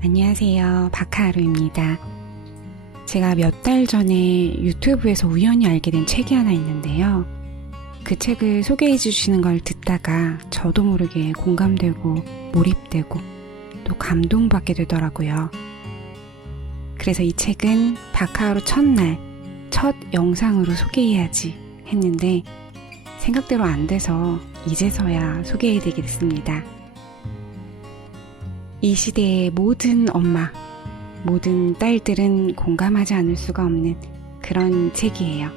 안녕하세요. 박하루입니다. 제가 몇 달 전에 유튜브에서 우연히 알게 된 책이 하나 있는데요. 그 책을 소개해 주시는 걸 듣다가 저도 모르게 공감되고 몰입되고 또 감동받게 되더라고요. 그래서 이 책은 박하루 첫날 첫 영상으로 소개해야지 했는데 생각대로 안 돼서 이제서야 소개해드리게 됐습니다. 이 시대의 모든 엄마, 모든 딸들은 공감하지 않을 수가 없는 그런 책이에요.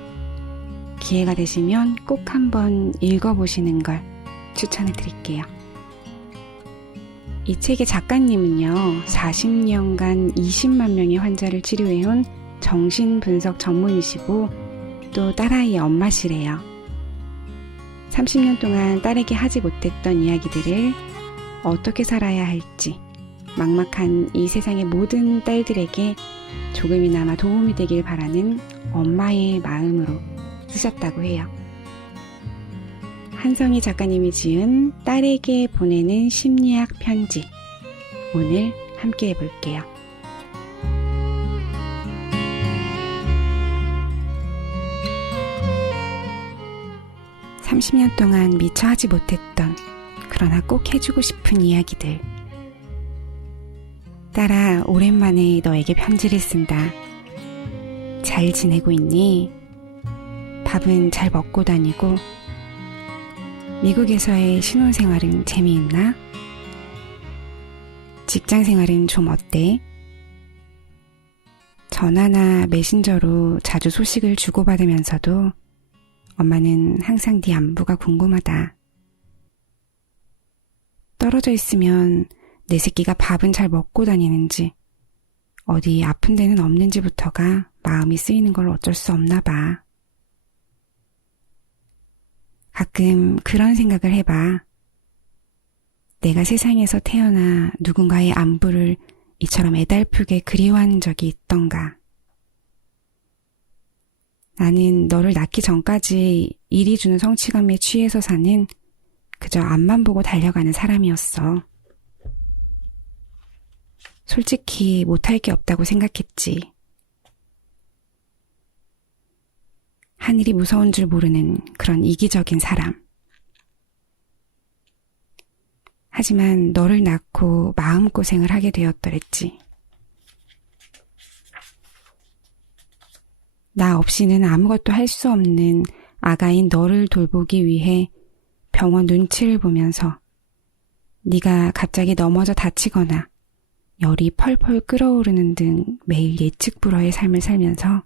기회가 되시면 꼭 한번 읽어보시는 걸 추천해 드릴게요. 이 책의 작가님은요, 40년간 20만 명의 환자를 치료해온 정신분석 전문의시고 또 딸아이의 엄마시래요. 30년 동안 딸에게 하지 못했던 이야기들을 어떻게 살아야 할지 막막한 이 세상의 모든 딸들에게 조금이나마 도움이 되길 바라는 엄마의 마음으로 쓰셨다고 해요. 한성희 작가님이 지은 딸에게 보내는 심리학 편지, 오늘 함께 해볼게요. (30년) 동안 미처 하지 못했던 그러나 꼭 해주고 싶은 이야기들. 딸아, 오랜만에 너에게 편지를 쓴다. 잘 지내고 있니? 밥은 잘 먹고 다니고? 미국에서의 신혼생활은 재미있나? 직장생활은 좀 어때? 전화나 메신저로 자주 소식을 주고받으면서도 엄마는 항상 네 안부가 궁금하다. 떨어져 있으면 내 새끼가 밥은 잘 먹고 다니는지, 어디 아픈 데는 없는지부터가 마음이 쓰이는 걸 어쩔 수 없나 봐. 가끔 그런 생각을 해봐. 내가 세상에서 태어나 누군가의 안부를 이처럼 애달프게 그리워한 적이 있던가. 나는 너를 낳기 전까지 일이 주는 성취감에 취해서 사는 그저 앞만 보고 달려가는 사람이었어. 솔직히 못할 게 없다고 생각했지. 하늘이 무서운 줄 모르는 그런 이기적인 사람. 하지만 너를 낳고 마음고생을 하게 되었더랬지. 나 없이는 아무것도 할 수 없는 아가인 너를 돌보기 위해 병원 눈치를 보면서 네가 갑자기 넘어져 다치거나 열이 펄펄 끓어오르는 등 매일 예측 불허의 삶을 살면서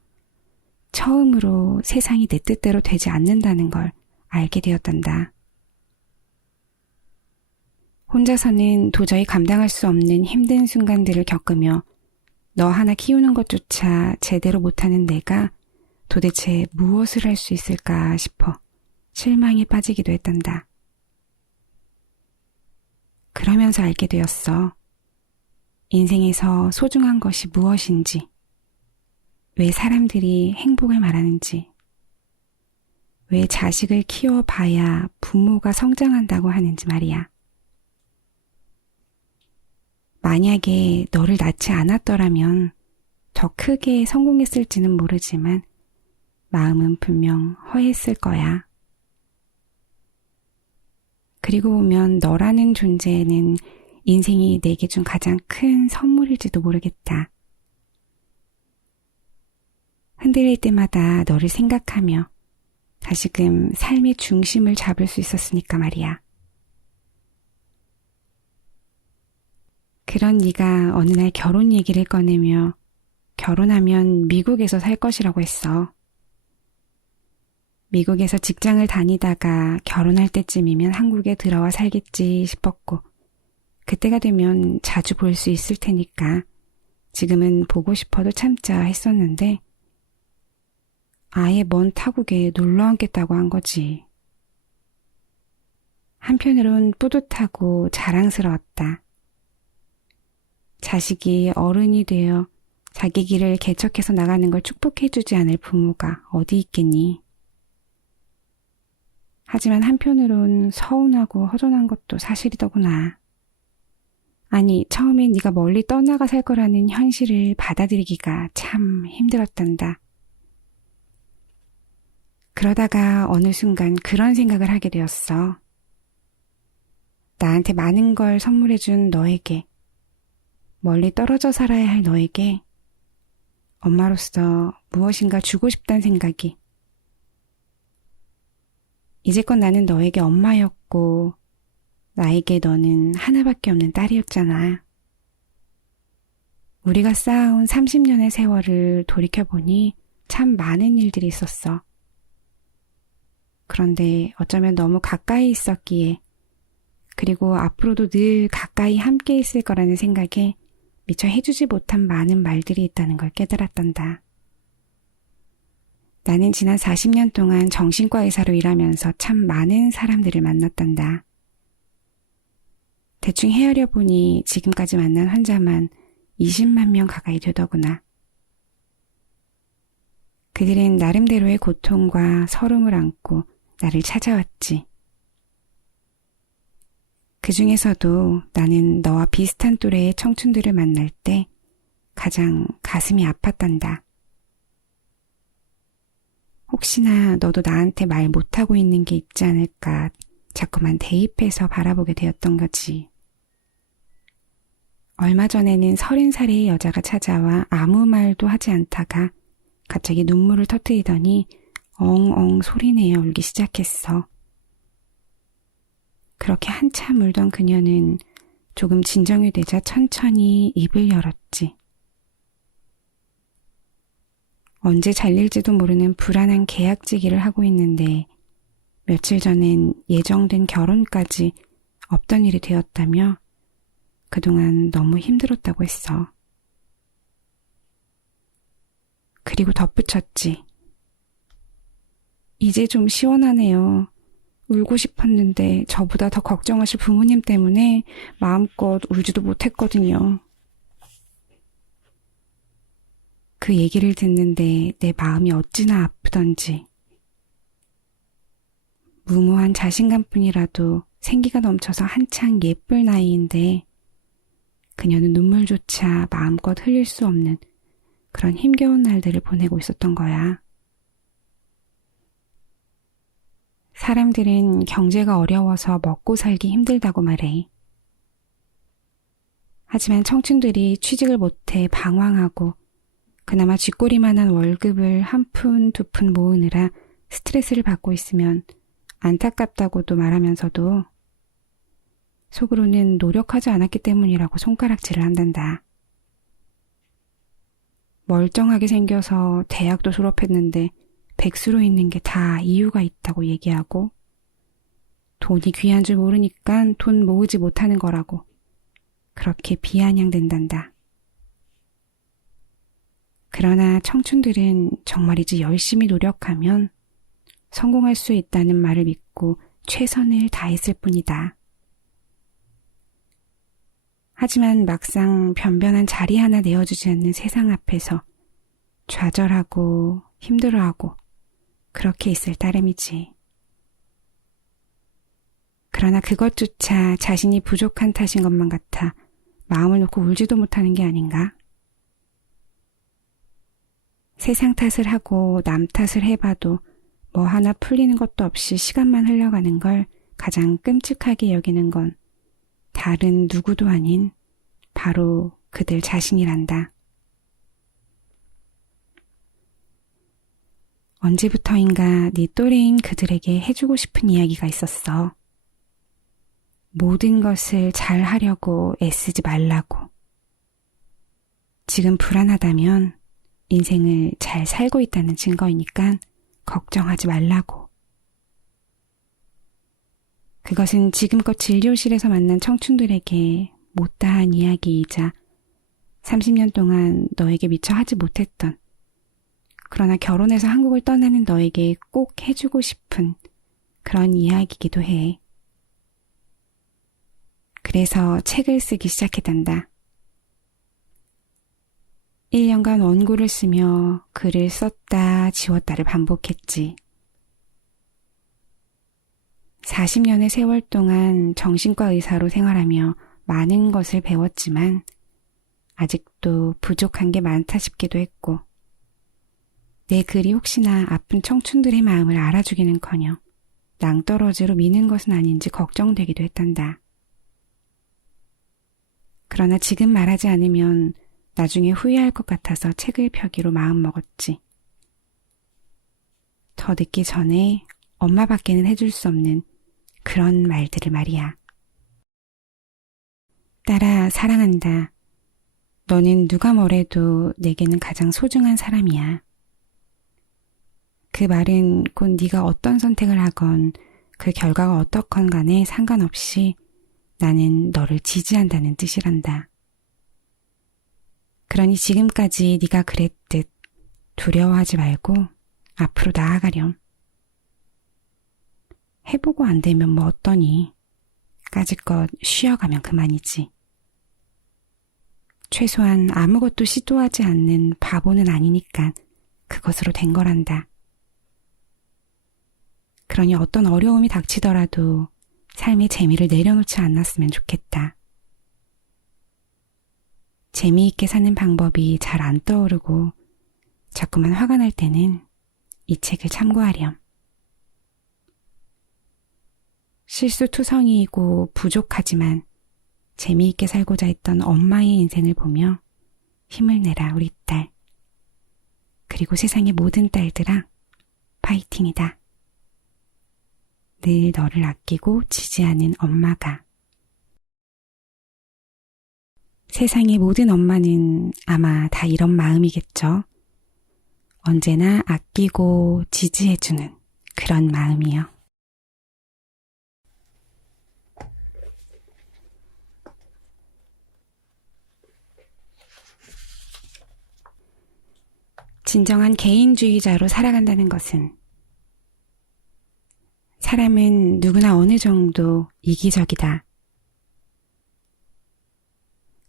처음으로 세상이 내 뜻대로 되지 않는다는 걸 알게 되었단다. 혼자서는 도저히 감당할 수 없는 힘든 순간들을 겪으며 너 하나 키우는 것조차 제대로 못하는 내가 도대체 무엇을 할 수 있을까 싶어 실망에 빠지기도 했단다. 그러면서 알게 되었어. 인생에서 소중한 것이 무엇인지, 왜 사람들이 행복을 말하는지, 왜 자식을 키워봐야 부모가 성장한다고 하는지 말이야. 만약에 너를 낳지 않았더라면 더 크게 성공했을지는 모르지만 마음은 분명 허했을 거야. 그리고 보면 너라는 존재는 인생이 내게 준 가장 큰 선물일지도 모르겠다. 흔들릴 때마다 너를 생각하며 다시금 삶의 중심을 잡을 수 있었으니까 말이야. 그런 네가 어느 날 결혼 얘기를 꺼내며 결혼하면 미국에서 살 것이라고 했어. 미국에서 직장을 다니다가 결혼할 때쯤이면 한국에 들어와 살겠지 싶었고, 그때가 되면 자주 볼 수 있을 테니까 지금은 보고 싶어도 참자 했었는데 아예 먼 타국에 놀러 앉겠다고 한 거지. 한편으론 뿌듯하고 자랑스러웠다. 자식이 어른이 되어 자기 길을 개척해서 나가는 걸 축복해주지 않을 부모가 어디 있겠니? 하지만 한편으론 서운하고 허전한 것도 사실이더구나. 아니, 처음엔 네가 멀리 떠나가 살 거라는 현실을 받아들이기가 참 힘들었단다. 그러다가 어느 순간 그런 생각을 하게 되었어. 나한테 많은 걸 선물해준 너에게, 멀리 떨어져 살아야 할 너에게 엄마로서 무엇인가 주고 싶다는 생각이. 이제껏 나는 너에게 엄마였고 나에게 너는 하나밖에 없는 딸이었잖아. 우리가 쌓아온 30년의 세월을 돌이켜보니 참 많은 일들이 있었어. 그런데 어쩌면 너무 가까이 있었기에, 그리고 앞으로도 늘 가까이 함께 있을 거라는 생각에 미처 해주지 못한 많은 말들이 있다는 걸 깨달았단다. 나는 지난 40년 동안 정신과 의사로 일하면서 참 많은 사람들을 만났단다. 대충 헤아려 보니 지금까지 만난 환자만 20만 명 가까이 되더구나. 그들은 나름대로의 고통과 서름을 안고 나를 찾아왔지. 그 중에서도 나는 너와 비슷한 또래의 청춘들을 만날 때 가장 가슴이 아팠단다. 혹시나 너도 나한테 말 못하고 있는 게 있지 않을까 자꾸만 대입해서 바라보게 되었던 거지. 얼마 전에는 30살의 여자가 찾아와 아무 말도 하지 않다가 갑자기 눈물을 터뜨리더니 엉엉 소리내어 울기 시작했어. 그렇게 한참 울던 그녀는 조금 진정이 되자 천천히 입을 열었지. 언제 잘릴지도 모르는 불안한 계약직일을 하고 있는데 며칠 전엔 예정된 결혼까지 없던 일이 되었다며 그동안 너무 힘들었다고 했어. 그리고 덧붙였지. 이제 좀 시원하네요. 울고 싶었는데 저보다 더 걱정하실 부모님 때문에 마음껏 울지도 못했거든요. 그 얘기를 듣는데 내 마음이 어찌나 아프던지. 무모한 자신감뿐이라도 생기가 넘쳐서 한창 예쁠 나이인데 그녀는 눈물조차 마음껏 흘릴 수 없는 그런 힘겨운 날들을 보내고 있었던 거야. 사람들은 경제가 어려워서 먹고 살기 힘들다고 말해. 하지만 청춘들이 취직을 못해 방황하고 그나마 쥐꼬리만한 월급을 한 푼, 두 푼 모으느라 스트레스를 받고 있으면 안타깝다고도 말하면서도 속으로는 노력하지 않았기 때문이라고 손가락질을 한단다. 멀쩡하게 생겨서 대학도 졸업했는데 백수로 있는 게 다 이유가 있다고 얘기하고 돈이 귀한 줄 모르니까 돈 모으지 못하는 거라고 그렇게 비아냥댄단다. 그러나 청춘들은 정말이지 열심히 노력하면 성공할 수 있다는 말을 믿고 최선을 다했을 뿐이다. 하지만 막상 변변한 자리 하나 내어주지 않는 세상 앞에서 좌절하고 힘들어하고 그렇게 있을 따름이지. 그러나 그것조차 자신이 부족한 탓인 것만 같아 마음을 놓고 울지도 못하는 게 아닌가? 세상 탓을 하고 남 탓을 해봐도 뭐 하나 풀리는 것도 없이 시간만 흘러가는 걸 가장 끔찍하게 여기는 건 다른 누구도 아닌 바로 그들 자신이란다. 언제부터인가 네 또래인 그들에게 해주고 싶은 이야기가 있었어. 모든 것을 잘 하려고 애쓰지 말라고. 지금 불안하다면 인생을 잘 살고 있다는 증거이니까 걱정하지 말라고. 그것은 지금껏 진료실에서 만난 청춘들에게 못다한 이야기이자 30년 동안 너에게 미처 하지 못했던, 그러나 결혼해서 한국을 떠나는 너에게 꼭 해주고 싶은 그런 이야기이기도 해. 그래서 책을 쓰기 시작했단다. 1년간 원고를 쓰며 글을 썼다 지웠다를 반복했지. 40년의 세월 동안 정신과 의사로 생활하며 많은 것을 배웠지만 아직도 부족한 게 많다 싶기도 했고 내 글이 혹시나 아픈 청춘들의 마음을 알아주기는커녕 낭떠러지로 미는 것은 아닌지 걱정되기도 했단다. 그러나 지금 말하지 않으면 나중에 후회할 것 같아서 책을 펴기로 마음먹었지. 더 늦기 전에 엄마밖에는 해줄 수 없는 그런 말들을 말이야. 딸아, 사랑한다. 너는 누가 뭐래도 내게는 가장 소중한 사람이야. 그 말은 곧 네가 어떤 선택을 하건 그 결과가 어떻건 간에 상관없이 나는 너를 지지한다는 뜻이란다. 그러니 지금까지 네가 그랬듯 두려워하지 말고 앞으로 나아가렴. 해보고 안 되면 뭐 어떠니? 까짓것 쉬어가면 그만이지. 최소한 아무것도 시도하지 않는 바보는 아니니까 그것으로 된 거란다. 그러니 어떤 어려움이 닥치더라도 삶의 재미를 내려놓지 않았으면 좋겠다. 재미있게 사는 방법이 잘 안 떠오르고 자꾸만 화가 날 때는 이 책을 참고하렴. 실수투성이이고 부족하지만 재미있게 살고자 했던 엄마의 인생을 보며 힘을 내라 우리 딸. 그리고 세상의 모든 딸들아, 파이팅이다. 늘 너를 아끼고 지지하는 엄마가. 세상의 모든 엄마는 아마 다 이런 마음이겠죠. 언제나 아끼고 지지해주는 그런 마음이요. 진정한 개인주의자로 살아간다는 것은 사람은 누구나 어느 정도 이기적이다.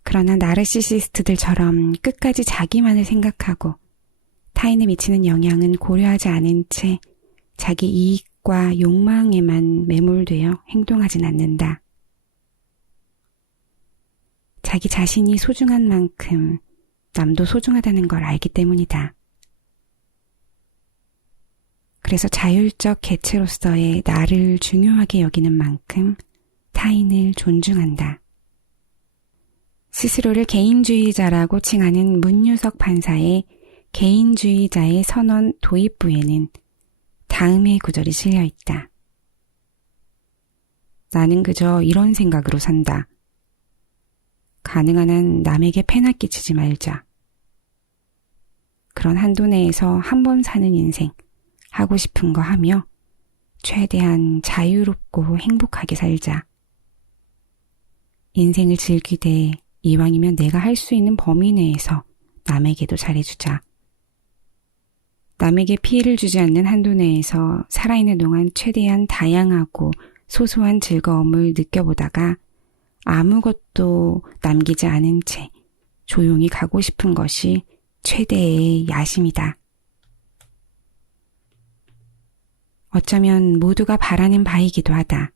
그러나 나르시시스트들처럼 끝까지 자기만을 생각하고 타인에 미치는 영향은 고려하지 않은 채 자기 이익과 욕망에만 매몰되어 행동하진 않는다. 자기 자신이 소중한 만큼 남도 소중하다는 걸 알기 때문이다. 그래서 자율적 개체로서의 나를 중요하게 여기는 만큼 타인을 존중한다. 스스로를 개인주의자라고 칭하는 문유석 판사의 개인주의자의 선언 도입부에는 다음의 구절이 실려 있다. 나는 그저 이런 생각으로 산다. 가능한 한 남에게 폐나 끼치지 말자. 그런 한도 내에서 한 번 사는 인생, 하고 싶은 거 하며 최대한 자유롭고 행복하게 살자. 인생을 즐기되 이왕이면 내가 할 수 있는 범위 내에서 남에게도 잘해주자. 남에게 피해를 주지 않는 한도 내에서 살아있는 동안 최대한 다양하고 소소한 즐거움을 느껴보다가 아무것도 남기지 않은 채 조용히 가고 싶은 것이 최대의 야심이다. 어쩌면 모두가 바라는 바이기도 하다.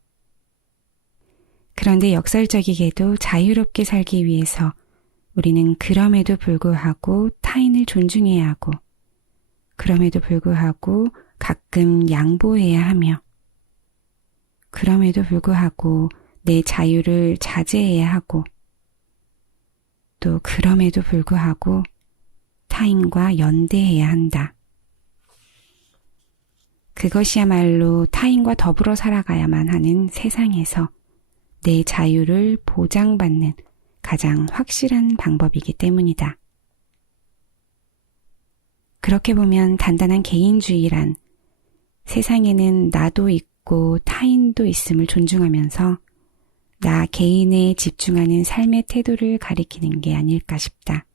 그런데 역설적이게도 자유롭게 살기 위해서 우리는 그럼에도 불구하고 타인을 존중해야 하고 그럼에도 불구하고 가끔 양보해야 하며 그럼에도 불구하고 내 자유를 자제해야 하고 또 그럼에도 불구하고 타인과 연대해야 한다. 그것이야말로 타인과 더불어 살아가야만 하는 세상에서 내 자유를 보장받는 가장 확실한 방법이기 때문이다. 그렇게 보면 단단한 개인주의란 세상에는 나도 있고 타인도 있음을 존중하면서 나 개인에 집중하는 삶의 태도를 가리키는 게 아닐까 싶다.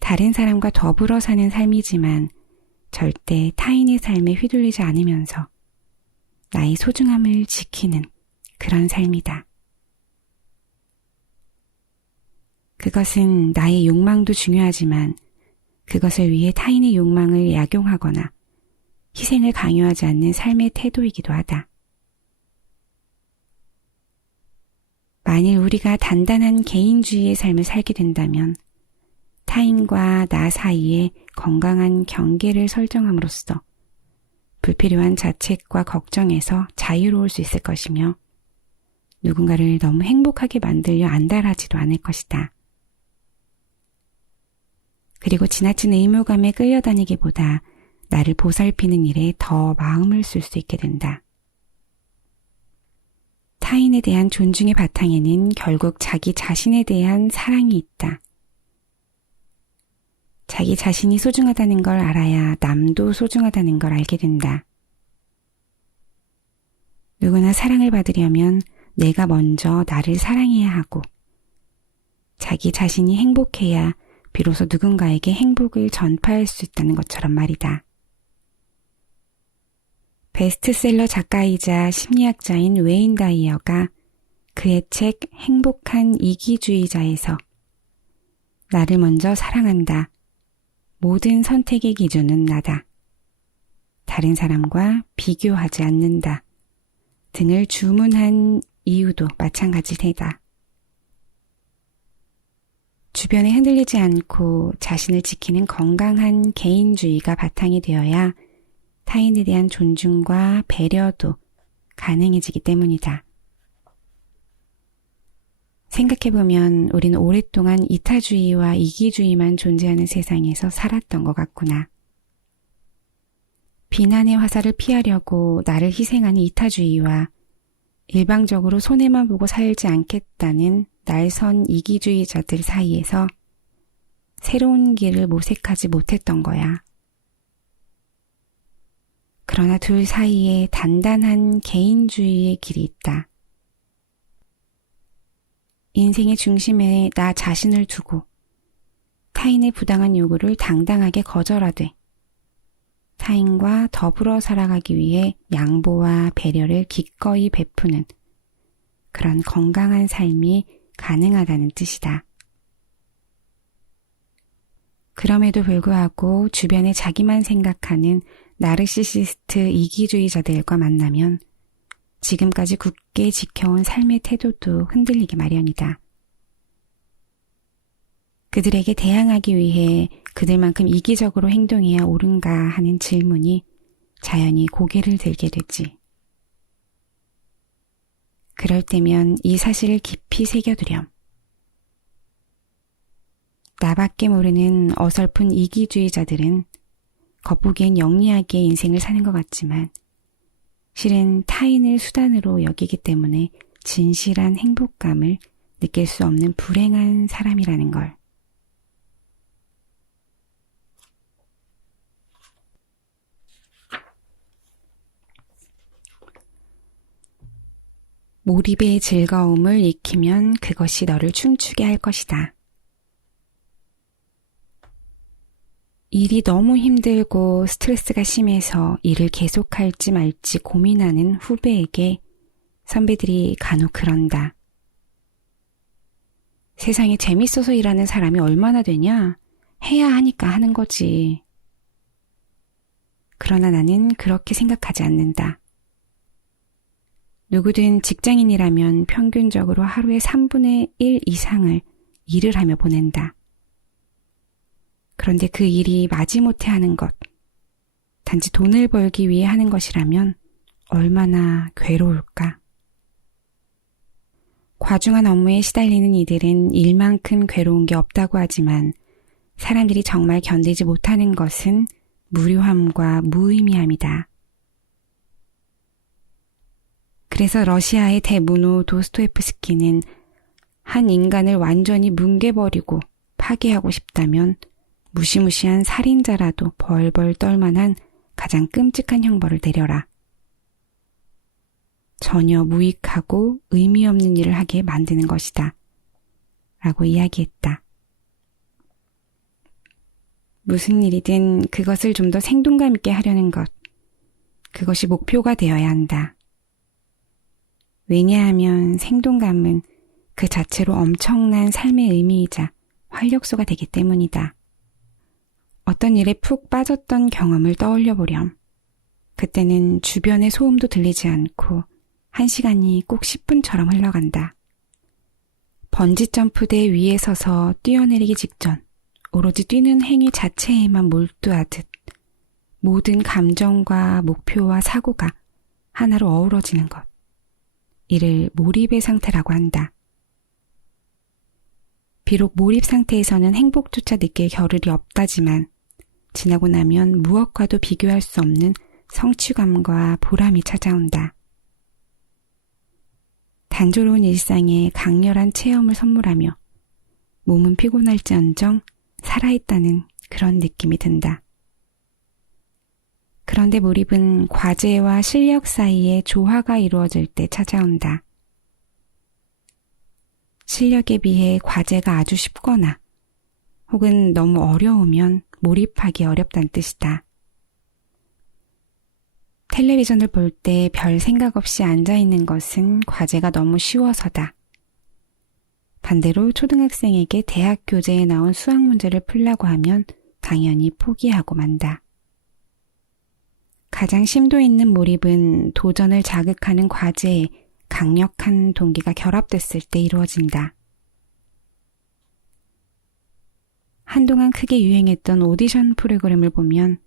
다른 사람과 더불어 사는 삶이지만 절대 타인의 삶에 휘둘리지 않으면서 나의 소중함을 지키는 그런 삶이다. 그것은 나의 욕망도 중요하지만 그것을 위해 타인의 욕망을 약용하거나 희생을 강요하지 않는 삶의 태도이기도 하다. 만일 우리가 단단한 개인주의의 삶을 살게 된다면 타인과 나 사이에 건강한 경계를 설정함으로써 불필요한 자책과 걱정에서 자유로울 수 있을 것이며 누군가를 너무 행복하게 만들려 안달하지도 않을 것이다. 그리고 지나친 의무감에 끌려다니기보다 나를 보살피는 일에 더 마음을 쓸 수 있게 된다. 타인에 대한 존중의 바탕에는 결국 자기 자신에 대한 사랑이 있다. 자기 자신이 소중하다는 걸 알아야 남도 소중하다는 걸 알게 된다. 누구나 사랑을 받으려면 내가 먼저 나를 사랑해야 하고 자기 자신이 행복해야 비로소 누군가에게 행복을 전파할 수 있다는 것처럼 말이다. 베스트셀러 작가이자 심리학자인 웨인 다이어가 그의 책 행복한 이기주의자에서 나를 먼저 사랑한다. 모든 선택의 기준은 나다. 다른 사람과 비교하지 않는다. 등을 주문한 이유도 마찬가지다. 주변에 흔들리지 않고 자신을 지키는 건강한 개인주의가 바탕이 되어야 타인에 대한 존중과 배려도 가능해지기 때문이다. 생각해보면 우리는 오랫동안 이타주의와 이기주의만 존재하는 세상에서 살았던 것 같구나. 비난의 화살을 피하려고 나를 희생하는 이타주의와 일방적으로 손해만 보고 살지 않겠다는 날선 이기주의자들 사이에서 새로운 길을 모색하지 못했던 거야. 그러나 둘 사이에 단단한 개인주의의 길이 있다. 인생의 중심에 나 자신을 두고 타인의 부당한 요구를 당당하게 거절하되 타인과 더불어 살아가기 위해 양보와 배려를 기꺼이 베푸는 그런 건강한 삶이 가능하다는 뜻이다. 그럼에도 불구하고 주변에 자기만 생각하는 나르시시스트 이기주의자들과 만나면 지금까지 굳게 지켜온 삶의 태도도 흔들리기 마련이다. 그들에게 대항하기 위해 그들만큼 이기적으로 행동해야 옳은가 하는 질문이 자연히 고개를 들게 되지. 그럴 때면 이 사실을 깊이 새겨두렴. 나밖에 모르는 어설픈 이기주의자들은 겉보기엔 영리하게 인생을 사는 것 같지만 실은 타인을 수단으로 여기기 때문에 진실한 행복감을 느낄 수 없는 불행한 사람이라는 걸. 몰입의 즐거움을 익히면 그것이 너를 춤추게 할 것이다. 일이 너무 힘들고 스트레스가 심해서 일을 계속할지 말지 고민하는 후배에게 선배들이 간혹 그런다. 세상에 재밌어서 일하는 사람이 얼마나 되냐? 해야 하니까 하는 거지. 그러나 나는 그렇게 생각하지 않는다. 누구든 직장인이라면 평균적으로 하루에 3분의 1 이상을 일을 하며 보낸다. 그런데 그 일이 마지못해 하는 것, 단지 돈을 벌기 위해 하는 것이라면 얼마나 괴로울까? 과중한 업무에 시달리는 이들은 일만큼 괴로운 게 없다고 하지만 사람들이 정말 견디지 못하는 것은 무료함과 무의미함이다. 그래서 러시아의 대문호 도스토옙스키는 한 인간을 완전히 뭉개버리고 파괴하고 싶다면 무시무시한 살인자라도 벌벌 떨만한 가장 끔찍한 형벌을 내려라. 전혀 무익하고 의미 없는 일을 하게 만드는 것이다. 라고 이야기했다. 무슨 일이든 그것을 좀 더 생동감 있게 하려는 것. 그것이 목표가 되어야 한다. 왜냐하면 생동감은 그 자체로 엄청난 삶의 의미이자 활력소가 되기 때문이다. 어떤 일에 푹 빠졌던 경험을 떠올려 보렴. 그때는 주변의 소음도 들리지 않고 1시간이 꼭 10분처럼 흘러간다. 번지점프대 위에 서서 뛰어내리기 직전 오로지 뛰는 행위 자체에만 몰두하듯 모든 감정과 목표와 사고가 하나로 어우러지는 것. 이를 몰입의 상태라고 한다. 비록 몰입 상태에서는 행복조차 느낄 겨를이 없다지만 지나고 나면 무엇과도 비교할 수 없는 성취감과 보람이 찾아온다. 단조로운 일상에 강렬한 체험을 선물하며 몸은 피곤할지언정 살아있다는 그런 느낌이 든다. 그런데 몰입은 과제와 실력 사이에 조화가 이루어질 때 찾아온다. 실력에 비해 과제가 아주 쉽거나 혹은 너무 어려우면 몰입하기 어렵다는 뜻이다. 텔레비전을 볼 때 별 생각 없이 앉아있는 것은 과제가 너무 쉬워서다. 반대로 초등학생에게 대학 교재에 나온 수학 문제를 풀라고 하면 당연히 포기하고 만다. 가장 심도 있는 몰입은 도전을 자극하는 과제에 강력한 동기가 결합됐을 때 이루어진다. 한동안 크게 유행했던 오디션 프로그램을 보면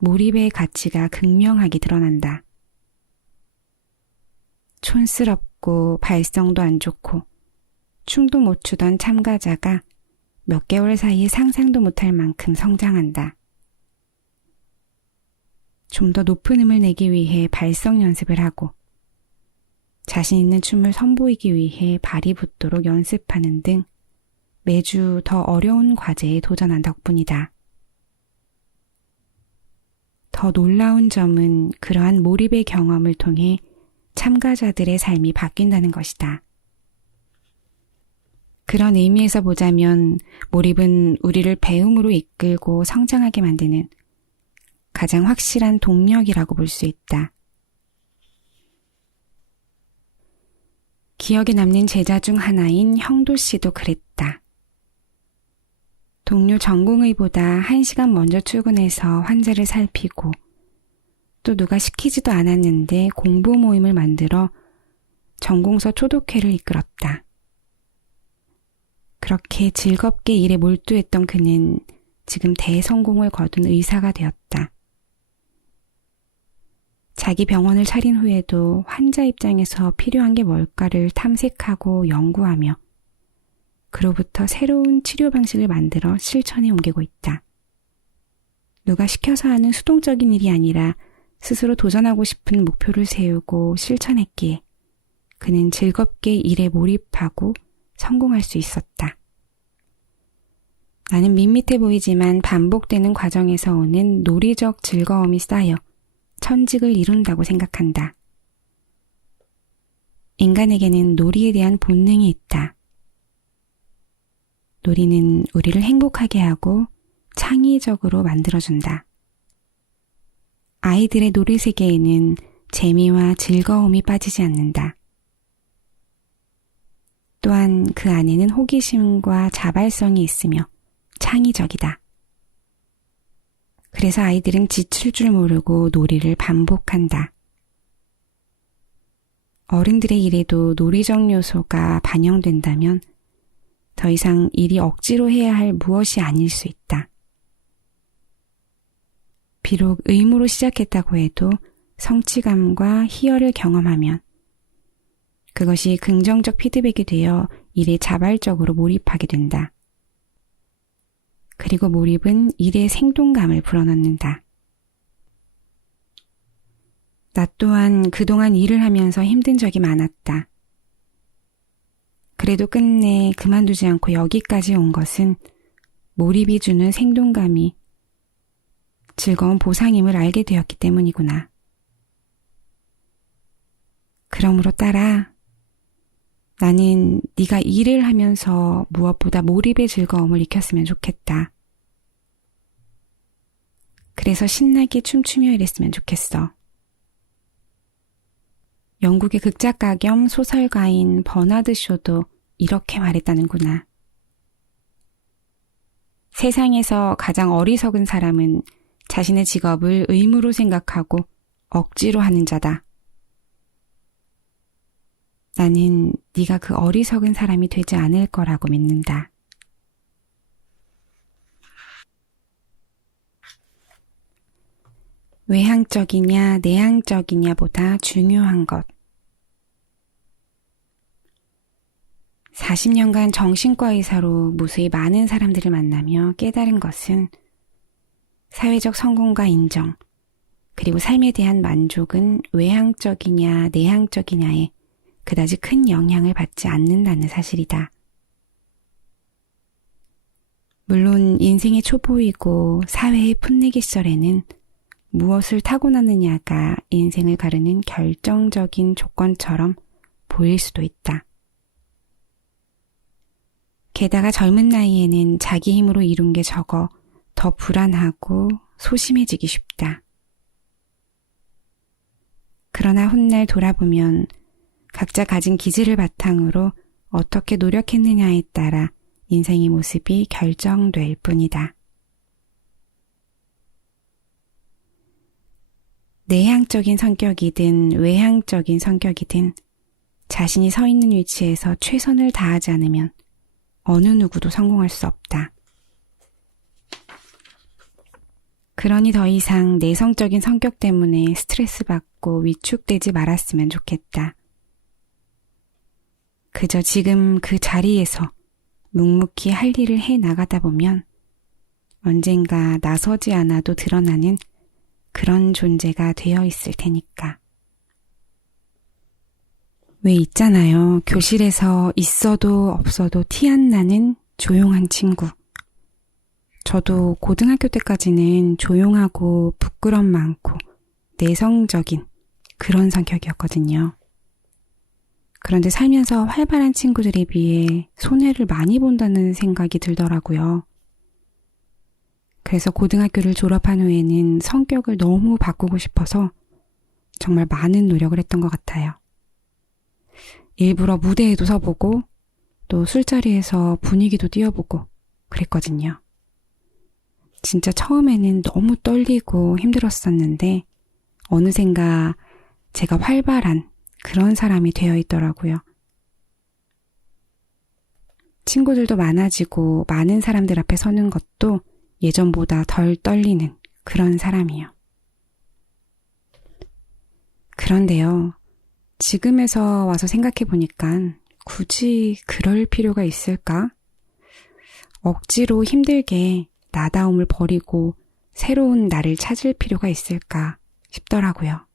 몰입의 가치가 극명하게 드러난다. 촌스럽고 발성도 안 좋고 춤도 못 추던 참가자가 몇 개월 사이에 상상도 못할 만큼 성장한다. 좀 더 높은 음을 내기 위해 발성 연습을 하고 자신 있는 춤을 선보이기 위해 발이 붙도록 연습하는 등 매주 더 어려운 과제에 도전한 덕분이다. 더 놀라운 점은 그러한 몰입의 경험을 통해 참가자들의 삶이 바뀐다는 것이다. 그런 의미에서 보자면 몰입은 우리를 배움으로 이끌고 성장하게 만드는 가장 확실한 동력이라고 볼 수 있다. 기억에 남는 제자 중 하나인 형도 씨도 그랬다. 동료 전공의보다 1시간 먼저 출근해서 환자를 살피고 또 누가 시키지도 않았는데 공부 모임을 만들어 전공서 초독회를 이끌었다. 그렇게 즐겁게 일에 몰두했던 그는 지금 대성공을 거둔 의사가 되었다. 자기 병원을 차린 후에도 환자 입장에서 필요한 게 뭘까를 탐색하고 연구하며 그로부터 새로운 치료 방식을 만들어 실천에 옮기고 있다. 누가 시켜서 하는 수동적인 일이 아니라 스스로 도전하고 싶은 목표를 세우고 실천했기에 그는 즐겁게 일에 몰입하고 성공할 수 있었다. 나는 밋밋해 보이지만 반복되는 과정에서 오는 논리적 즐거움이 쌓여 천직을 이룬다고 생각한다. 인간에게는 놀이에 대한 본능이 있다. 놀이는 우리를 행복하게 하고 창의적으로 만들어준다. 아이들의 놀이 세계에는 재미와 즐거움이 빠지지 않는다. 또한 그 안에는 호기심과 자발성이 있으며 창의적이다. 그래서 아이들은 지칠 줄 모르고 놀이를 반복한다. 어른들의 일에도 놀이적 요소가 반영된다면 더 이상 일이 억지로 해야 할 무엇이 아닐 수 있다. 비록 의무로 시작했다고 해도 성취감과 희열을 경험하면 그것이 긍정적 피드백이 되어 일에 자발적으로 몰입하게 된다. 그리고 몰입은 일의 생동감을 불어넣는다. 나 또한 그동안 일을 하면서 힘든 적이 많았다. 그래도 끝내 그만두지 않고 여기까지 온 것은 몰입이 주는 생동감이 즐거운 보상임을 알게 되었기 때문이구나. 그러므로 딸아, 나는 네가 일을 하면서 무엇보다 몰입의 즐거움을 익혔으면 좋겠다. 그래서 신나게 춤추며 일했으면 좋겠어. 영국의 극작가 겸 소설가인 버나드 쇼도 이렇게 말했다는구나. 세상에서 가장 어리석은 사람은 자신의 직업을 의무로 생각하고 억지로 하는 자다. 나는 네가 그 어리석은 사람이 되지 않을 거라고 믿는다. 외향적이냐 내향적이냐보다 중요한 것. 40년간 정신과 의사로 무수히 많은 사람들을 만나며 깨달은 것은 사회적 성공과 인정, 그리고 삶에 대한 만족은 외향적이냐 내향적이냐에 그다지 큰 영향을 받지 않는다는 사실이다. 물론 인생의 초보이고 사회의 풋내기 시절에는 무엇을 타고났느냐가 인생을 가르는 결정적인 조건처럼 보일 수도 있다. 게다가 젊은 나이에는 자기 힘으로 이룬 게 적어 더 불안하고 소심해지기 쉽다. 그러나 훗날 돌아보면 각자 가진 기질을 바탕으로 어떻게 노력했느냐에 따라 인생의 모습이 결정될 뿐이다. 내향적인 성격이든 외향적인 성격이든 자신이 서 있는 위치에서 최선을 다하지 않으면 어느 누구도 성공할 수 없다. 그러니 더 이상 내성적인 성격 때문에 스트레스 받고 위축되지 말았으면 좋겠다. 그저 지금 그 자리에서 묵묵히 할 일을 해 나가다 보면 언젠가 나서지 않아도 드러나는 그런 존재가 되어 있을 테니까. 왜 있잖아요. 교실에서 있어도 없어도 티 안 나는 조용한 친구. 저도 고등학교 때까지는 조용하고 부끄럼 많고 내성적인 그런 성격이었거든요. 그런데 살면서 활발한 친구들에 비해 손해를 많이 본다는 생각이 들더라고요. 그래서 고등학교를 졸업한 후에는 성격을 너무 바꾸고 싶어서 정말 많은 노력을 했던 것 같아요. 일부러 무대에도 서보고 또 술자리에서 분위기도 띄워보고 그랬거든요. 진짜 처음에는 너무 떨리고 힘들었었는데 어느샌가 제가 활발한 그런 사람이 되어 있더라고요. 친구들도 많아지고 많은 사람들 앞에 서는 것도 예전보다 덜 떨리는 그런 사람이요. 그런데요, 지금에서 와서 생각해 보니까 굳이 그럴 필요가 있을까? 억지로 힘들게 나다움을 버리고 새로운 나를 찾을 필요가 있을까 싶더라고요.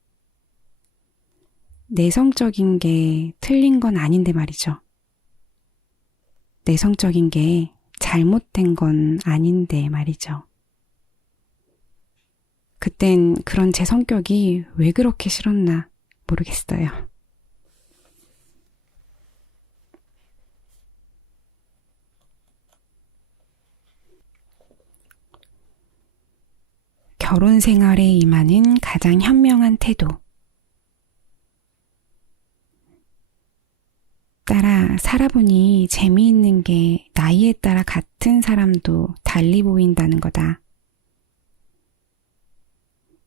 내성적인 게 틀린 건 아닌데 말이죠. 내성적인 게 잘못된 건 아닌데 말이죠. 그땐 그런 제 성격이 왜 그렇게 싫었나 모르겠어요. 결혼 생활에 임하는 가장 현명한 태도. 따라 살아보니 재미있는 게 나이에 따라 같은 사람도 달리 보인다는 거다.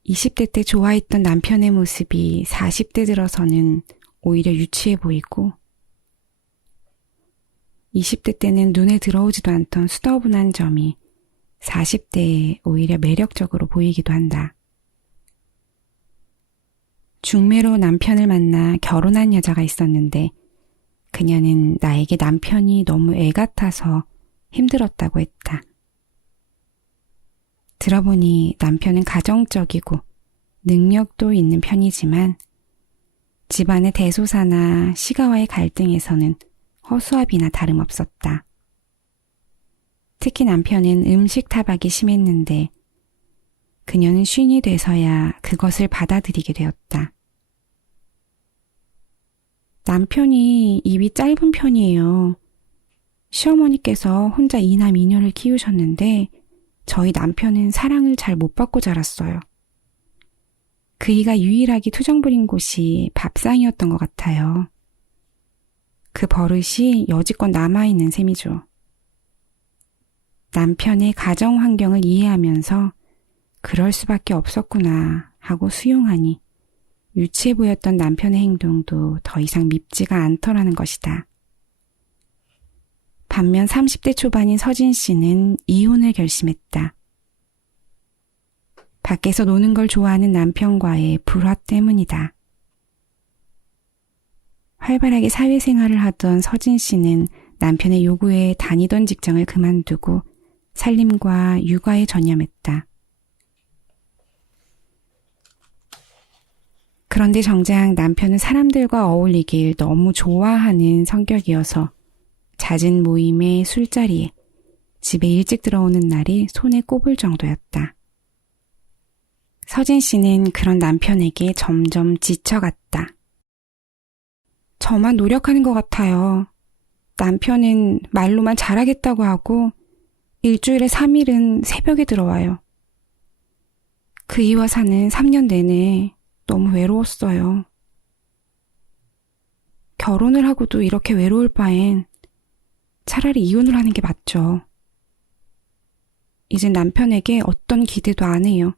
20대 때 좋아했던 남편의 모습이 40대 들어서는 오히려 유치해 보이고 20대 때는 눈에 들어오지도 않던 수더분한 점이 40대에 오히려 매력적으로 보이기도 한다. 중매로 남편을 만나 결혼한 여자가 있었는데 그녀는 나에게 남편이 너무 애 같아서 힘들었다고 했다. 들어보니 남편은 가정적이고 능력도 있는 편이지만 집안의 대소사나 시가와의 갈등에서는 허수아비나 다름없었다. 특히 남편은 음식 타박이 심했는데 그녀는 쉰이 돼서야 그것을 받아들이게 되었다. 남편이 입이 짧은 편이에요. 시어머니께서 혼자 이남 이녀를 키우셨는데 저희 남편은 사랑을 잘 못 받고 자랐어요. 그이가 유일하게 투정 부린 곳이 밥상이었던 것 같아요. 그 버릇이 여지껏 남아있는 셈이죠. 남편의 가정 환경을 이해하면서 그럴 수밖에 없었구나 하고 수용하니 유치해 보였던 남편의 행동도 더 이상 밉지가 않더라는 것이다. 반면 30대 초반인 서진 씨는 이혼을 결심했다. 밖에서 노는 걸 좋아하는 남편과의 불화 때문이다. 활발하게 사회생활을 하던 서진 씨는 남편의 요구에 다니던 직장을 그만두고 살림과 육아에 전념했다. 그런데 정작 남편은 사람들과 어울리길 너무 좋아하는 성격이어서 잦은 모임에 술자리에 집에 일찍 들어오는 날이 손에 꼽을 정도였다. 서진 씨는 그런 남편에게 점점 지쳐갔다. 저만 노력하는 것 같아요. 남편은 말로만 잘하겠다고 하고 일주일에 3일은 새벽에 들어와요. 그이와 사는 3년 내내 너무 외로웠어요. 결혼을 하고도 이렇게 외로울 바엔 차라리 이혼을 하는 게 맞죠. 이젠 남편에게 어떤 기대도 안 해요.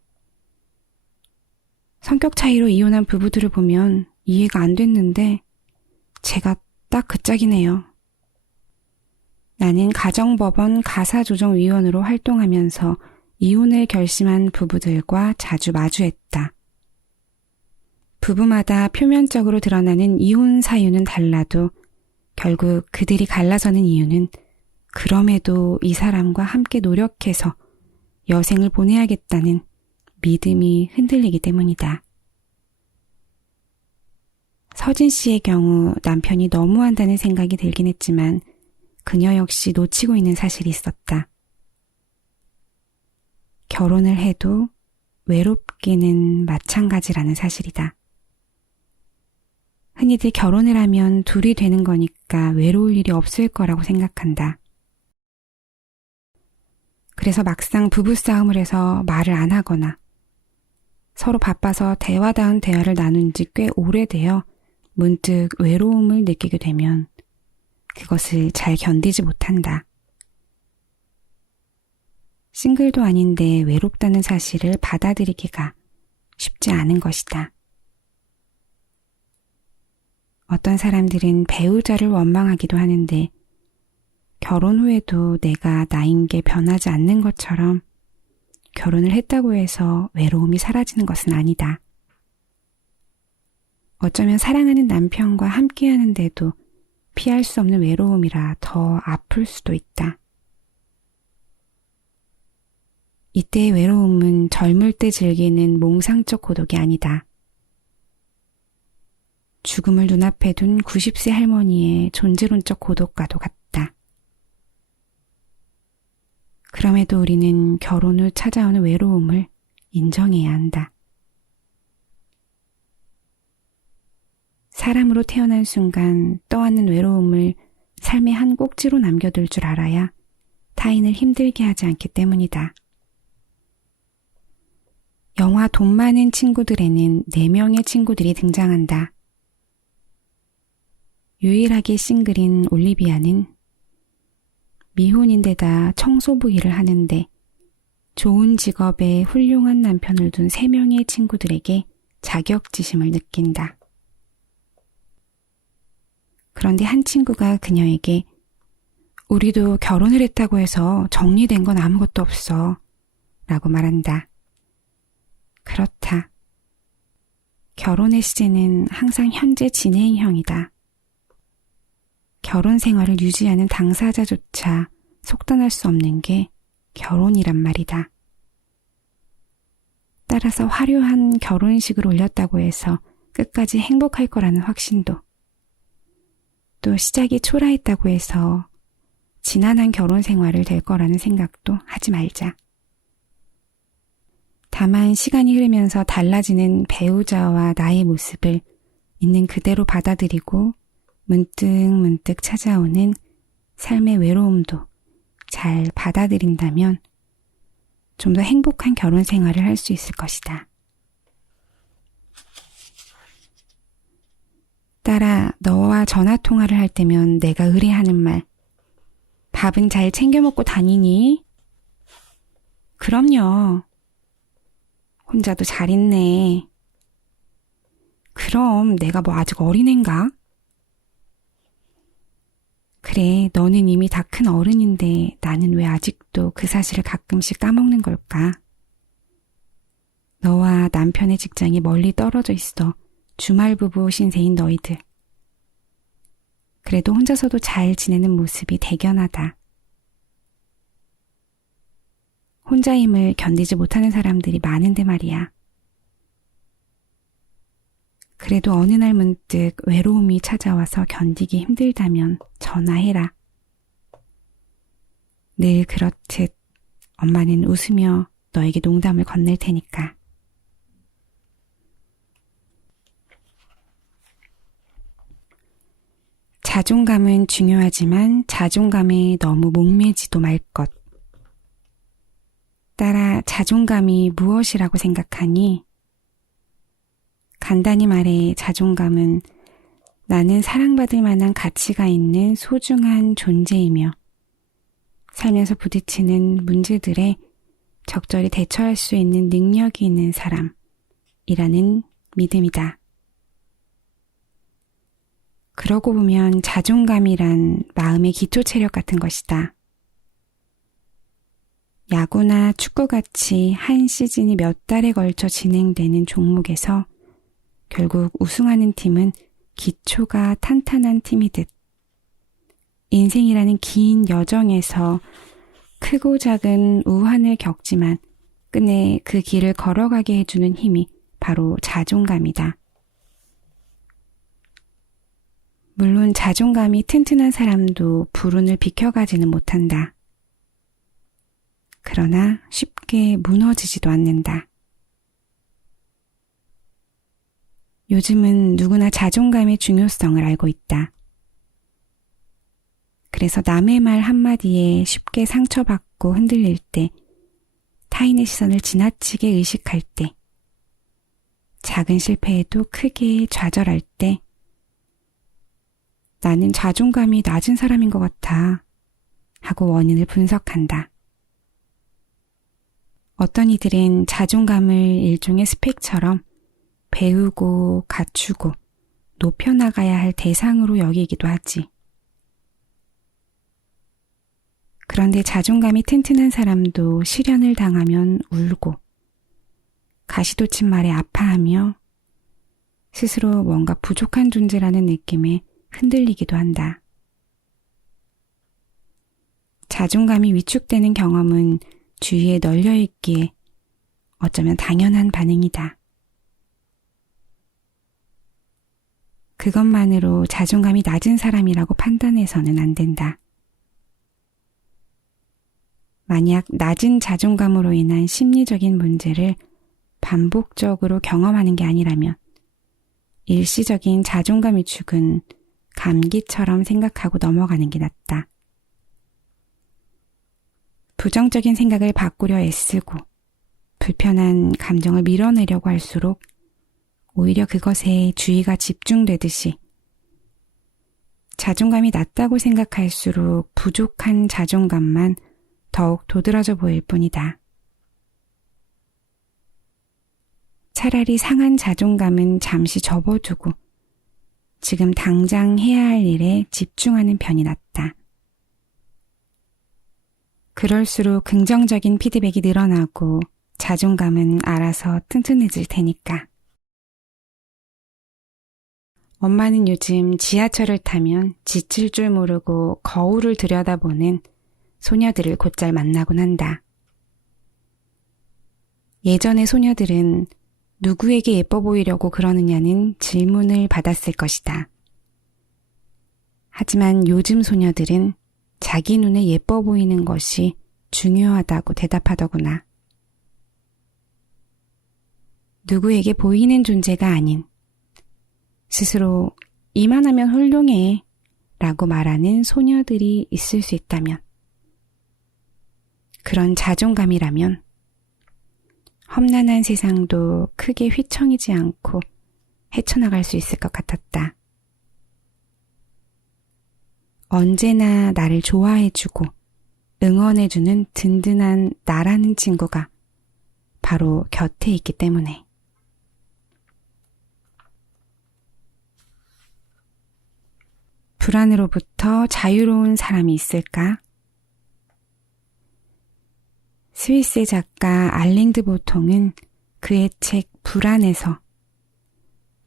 성격 차이로 이혼한 부부들을 보면 이해가 안 됐는데 제가 딱 그 짝이네요. 나는 가정법원 가사조정위원으로 활동하면서 이혼을 결심한 부부들과 자주 마주했다. 부부마다 표면적으로 드러나는 이혼 사유는 달라도 결국 그들이 갈라서는 이유는 그럼에도 이 사람과 함께 노력해서 여생을 보내야겠다는 믿음이 흔들리기 때문이다. 서진 씨의 경우 남편이 너무한다는 생각이 들긴 했지만 그녀 역시 놓치고 있는 사실이 있었다. 결혼을 해도 외롭기는 마찬가지라는 사실이다. 흔히들 결혼을 하면 둘이 되는 거니까 외로울 일이 없을 거라고 생각한다. 그래서 막상 부부싸움을 해서 말을 안 하거나 서로 바빠서 대화다운 대화를 나눈 지 꽤 오래되어 문득 외로움을 느끼게 되면 그것을 잘 견디지 못한다. 싱글도 아닌데 외롭다는 사실을 받아들이기가 쉽지 않은 것이다. 어떤 사람들은 배우자를 원망하기도 하는데 결혼 후에도 내가 나인 게 변하지 않는 것처럼 결혼을 했다고 해서 외로움이 사라지는 것은 아니다. 어쩌면 사랑하는 남편과 함께 하는데도 피할 수 없는 외로움이라 더 아플 수도 있다. 이때의 외로움은 젊을 때 즐기는 몽상적 고독이 아니다. 죽음을 눈앞에 둔 90세 할머니의 존재론적 고독과도 같다. 그럼에도 우리는 결혼 후 찾아오는 외로움을 인정해야 한다. 사람으로 태어난 순간 떠안는 외로움을 삶의 한 꼭지로 남겨둘 줄 알아야 타인을 힘들게 하지 않기 때문이다. 영화 돈 많은 친구들에는 4명의 친구들이 등장한다. 유일하게 싱글인 올리비아는 미혼인데다 청소부 일을 하는데 좋은 직업에 훌륭한 남편을 둔 3명의 친구들에게 자격지심을 느낀다. 그런데 한 친구가 그녀에게 우리도 결혼을 했다고 해서 정리된 건 아무것도 없어 라고 말한다. 그렇다. 결혼의 시제는 항상 현재 진행형이다. 결혼 생활을 유지하는 당사자조차 속단할 수 없는 게 결혼이란 말이다. 따라서 화려한 결혼식을 올렸다고 해서 끝까지 행복할 거라는 확신도, 또 시작이 초라했다고 해서 지난한 결혼 생활을 될 거라는 생각도 하지 말자. 다만 시간이 흐르면서 달라지는 배우자와 나의 모습을 있는 그대로 받아들이고 문득 찾아오는 삶의 외로움도 잘 받아들인다면 좀 더 행복한 결혼 생활을 할 수 있을 것이다. 딸아, 너와 전화통화를 할 때면 내가 의뢰하는 말, 밥은 잘 챙겨 먹고 다니니? 그럼요. 혼자도 잘 있네. 그럼 내가 뭐 아직 어린애인가? 그래, 너는 이미 다 큰 어른인데 나는 왜 아직도 그 사실을 가끔씩 까먹는 걸까? 너와 남편의 직장이 멀리 떨어져 있어 주말 부부 신세인 너희들. 그래도 혼자서도 잘 지내는 모습이 대견하다. 혼자임을 견디지 못하는 사람들이 많은데 말이야. 그래도 어느 날 문득 외로움이 찾아와서 견디기 힘들다면 전화해라. 늘 그렇듯 엄마는 웃으며 너에게 농담을 건넬 테니까. 자존감은 중요하지만 자존감에 너무 목매지도 말 것. 따라 자존감이 무엇이라고 생각하니? 간단히 말해 자존감은 나는 사랑받을 만한 가치가 있는 소중한 존재이며 살면서 부딪히는 문제들에 적절히 대처할 수 있는 능력이 있는 사람이라는 믿음이다. 그러고 보면 자존감이란 마음의 기초 체력 같은 것이다. 야구나 축구같이 한 시즌이 몇 달에 걸쳐 진행되는 종목에서 결국 우승하는 팀은 기초가 탄탄한 팀이듯 인생이라는 긴 여정에서 크고 작은 우환을 겪지만 끝내 그 길을 걸어가게 해주는 힘이 바로 자존감이다. 물론 자존감이 튼튼한 사람도 불운을 비켜가지는 못한다. 그러나 쉽게 무너지지도 않는다. 요즘은 누구나 자존감의 중요성을 알고 있다. 그래서 남의 말 한마디에 쉽게 상처받고 흔들릴 때, 타인의 시선을 지나치게 의식할 때, 작은 실패에도 크게 좌절할 때, 나는 자존감이 낮은 사람인 것 같아 하고 원인을 분석한다. 어떤 이들은 자존감을 일종의 스펙처럼 배우고 갖추고 높여나가야 할 대상으로 여기기도 하지. 그런데 자존감이 튼튼한 사람도 시련을 당하면 울고 가시돋친 말에 아파하며 스스로 뭔가 부족한 존재라는 느낌에 흔들리기도 한다. 자존감이 위축되는 경험은 주위에 널려있기에 어쩌면 당연한 반응이다. 그것만으로 자존감이 낮은 사람이라고 판단해서는 안 된다. 만약 낮은 자존감으로 인한 심리적인 문제를 반복적으로 경험하는 게 아니라면 일시적인 자존감 위축은 감기처럼 생각하고 넘어가는 게 낫다. 부정적인 생각을 바꾸려 애쓰고 불편한 감정을 밀어내려고 할수록 오히려 그것에 주의가 집중되듯이 자존감이 낮다고 생각할수록 부족한 자존감만 더욱 도드라져 보일 뿐이다. 차라리 상한 자존감은 잠시 접어두고 지금 당장 해야 할 일에 집중하는 편이 낫다. 그럴수록 긍정적인 피드백이 늘어나고 자존감은 알아서 튼튼해질 테니까. 엄마는 요즘 지하철을 타면 지칠 줄 모르고 거울을 들여다보는 소녀들을 곧잘 만나곤 한다. 예전의 소녀들은 누구에게 예뻐 보이려고 그러느냐는 질문을 받았을 것이다. 하지만 요즘 소녀들은 자기 눈에 예뻐 보이는 것이 중요하다고 대답하더구나. 누구에게 보이는 존재가 아닌 스스로 이만하면 훌륭해 라고 말하는 소녀들이 있을 수 있다면, 그런 자존감이라면 험난한 세상도 크게 휘청이지 않고 헤쳐나갈 수 있을 것 같았다. 언제나 나를 좋아해주고 응원해주는 든든한 나라는 친구가 바로 곁에 있기 때문에. 불안으로부터 자유로운 사람이 있을까? 스위스의 작가 알랭드 보통은 그의 책 불안에서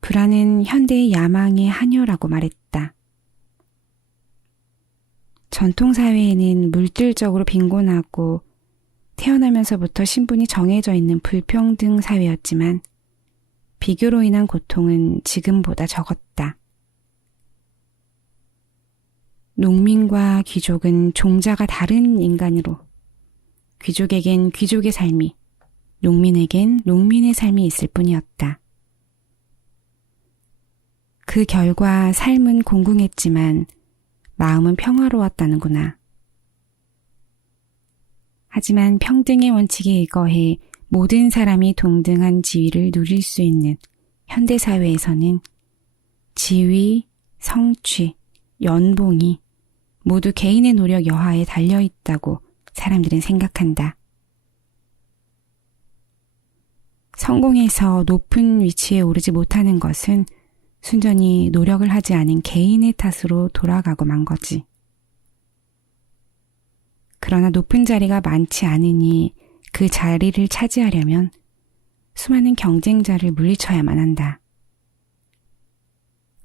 불안은 현대의 야망의 한여라고 말했다. 전통사회에는 물질적으로 빈곤하고 태어나면서부터 신분이 정해져 있는 불평등 사회였지만 비교로 인한 고통은 지금보다 적었다. 농민과 귀족은 종자가 다른 인간으로 귀족에겐 귀족의 삶이, 농민에겐 농민의 삶이 있을 뿐이었다. 그 결과 삶은 공공했지만 마음은 평화로웠다는구나. 하지만 평등의 원칙에 의거해 모든 사람이 동등한 지위를 누릴 수 있는 현대사회에서는 지위, 성취, 연봉이 모두 개인의 노력 여하에 달려있다고 사람들은 생각한다. 성공해서 높은 위치에 오르지 못하는 것은 순전히 노력을 하지 않은 개인의 탓으로 돌아가고 만 거지. 그러나 높은 자리가 많지 않으니 그 자리를 차지하려면 수많은 경쟁자를 물리쳐야만 한다.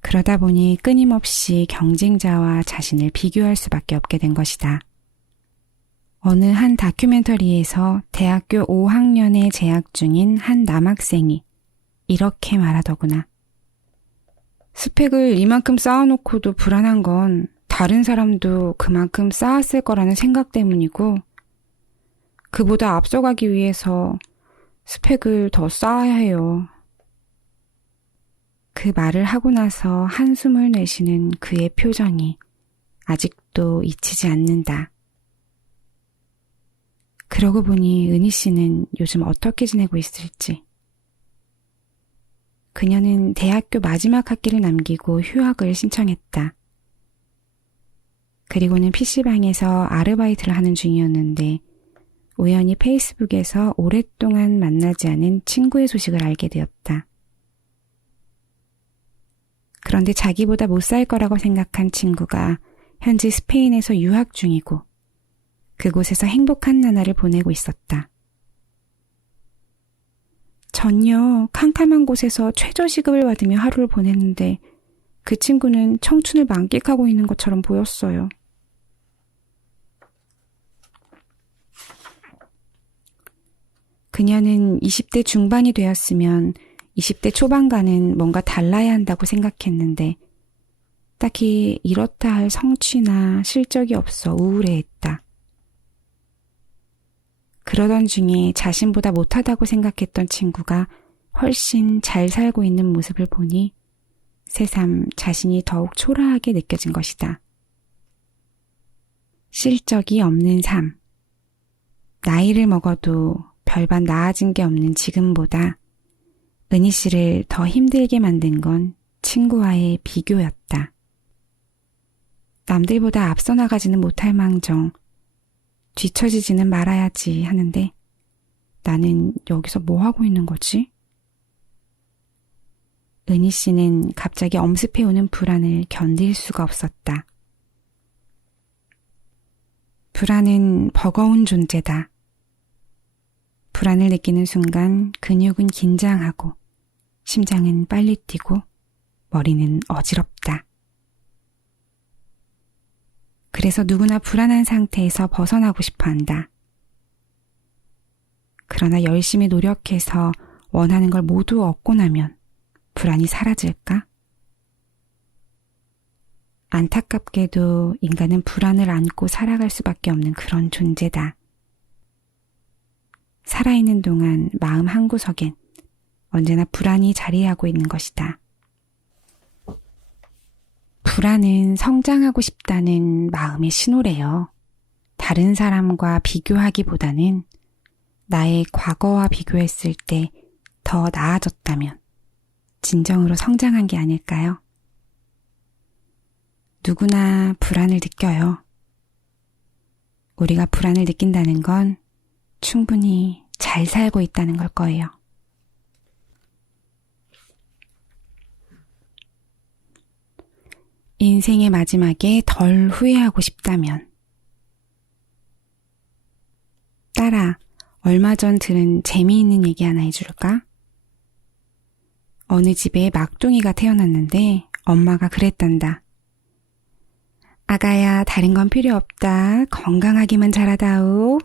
그러다 보니 끊임없이 경쟁자와 자신을 비교할 수밖에 없게 된 것이다. 어느 한 다큐멘터리에서 대학교 5학년에 재학 중인 한 남학생이 이렇게 말하더구나. 스펙을 이만큼 쌓아놓고도 불안한 건 다른 사람도 그만큼 쌓았을 거라는 생각 때문이고 그보다 앞서가기 위해서 스펙을 더 쌓아야 해요. 그 말을 하고 나서 한숨을 내쉬는 그의 표정이 아직도 잊히지 않는다. 그러고 보니 은희 씨는 요즘 어떻게 지내고 있을지. 그녀는 대학교 마지막 학기를 남기고 휴학을 신청했다. 그리고는 PC방에서 아르바이트를 하는 중이었는데 우연히 페이스북에서 오랫동안 만나지 않은 친구의 소식을 알게 되었다. 그런데 자기보다 못 살 거라고 생각한 친구가 현재 스페인에서 유학 중이고 그곳에서 행복한 나날을 보내고 있었다. 전혀 캄캄한 곳에서 최저시급을 받으며 하루를 보냈는데 그 친구는 청춘을 만끽하고 있는 것처럼 보였어요. 그녀는 20대 중반이 되었으면 20대 초반과는 뭔가 달라야 한다고 생각했는데 딱히 이렇다 할 성취나 실적이 없어 우울해했다. 그러던 중에 자신보다 못하다고 생각했던 친구가 훨씬 잘 살고 있는 모습을 보니 새삼 자신이 더욱 초라하게 느껴진 것이다. 실적이 없는 삶. 나이를 먹어도 별반 나아진 게 없는 지금보다 은희 씨를 더 힘들게 만든 건 친구와의 비교였다. 남들보다 앞서 나가지는 못할 망정 뒤처지지는 말아야지 하는데 나는 여기서 뭐 하고 있는 거지? 은희 씨는 갑자기 엄습해오는 불안을 견딜 수가 없었다. 불안은 버거운 존재다. 불안을 느끼는 순간 근육은 긴장하고 심장은 빨리 뛰고 머리는 어지럽다. 그래서 누구나 불안한 상태에서 벗어나고 싶어 한다. 그러나 열심히 노력해서 원하는 걸 모두 얻고 나면 불안이 사라질까? 안타깝게도 인간은 불안을 안고 살아갈 수밖에 없는 그런 존재다. 살아있는 동안 마음 한구석엔 언제나 불안이 자리하고 있는 것이다. 불안은 성장하고 싶다는 마음의 신호래요. 다른 사람과 비교하기보다는 나의 과거와 비교했을 때 더 나아졌다면 진정으로 성장한 게 아닐까요? 누구나 불안을 느껴요. 우리가 불안을 느낀다는 건 충분히 잘 살고 있다는 걸 거예요. 인생의 마지막에 덜 후회하고 싶다면. 딸아, 얼마 전 들은 재미있는 얘기 하나 해줄까? 어느 집에 막둥이가 태어났는데 엄마가 그랬단다. 아가야, 다른 건 필요 없다. 건강하기만 잘하다오.